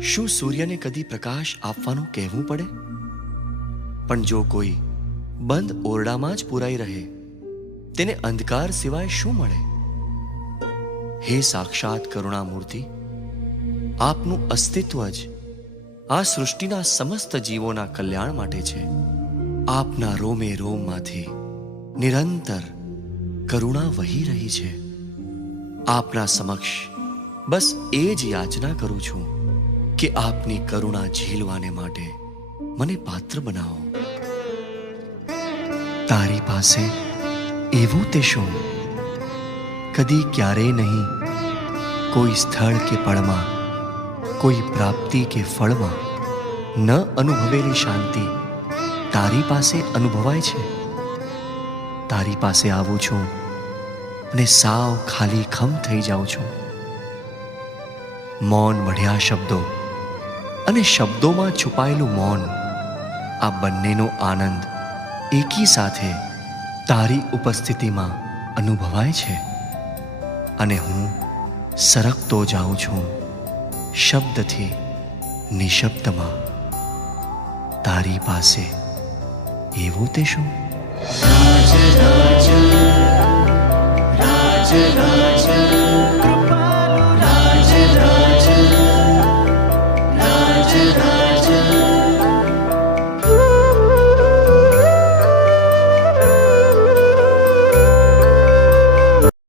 શું સૂર્યને કદી પ્રકાશ આપવાનું કહેવું પડે? પણ જો કોઈ બંધ ઓરડામાં જ પુરાઈ રહે, તેને અંધકાર સિવાય શું મળે? હે સાક્ષાત કરુણામૂર્તિ, આપનું અસ્તિત્વ જ આ સૃષ્ટિના સમસ્ત જીવોના કલ્યાણ માટે છે. આપના રોમે રોમમાંથી નિરંતર કરુણા વહી રહી છે. આપના સમક્ષ બસ એ જ યાચના કરું છું કે આપની કરુણા ઝીલવાને માટે મને પાત્ર બનાવો. તારી પાસે એવું તે શું કદી ક્યારેય નહીં, કોઈ સ્થળ કે પળમાં, કોઈ પ્રાપ્તિ કે ફળમાં ન અનુભવેલી શાંતિ તારી પાસે અનુભવાય છે. તારી પાસે આવું છું અને સાવ ખાલી ખમ થઈ જાઉં છું. મૌન મળ્યા શબ્દો અને શબ્દોમાં છુપાયેલું મૌન, આ બંનેનો આનંદ એકી સાથે તારી ઉપસ્થિતિમાં અનુભવાય છે. અને હું સરકતો જાઉં છું શબ્દથી નિશબ્દમાં. તારી પાસે એવું તે શું? રાજ રાજ રાજ રાજ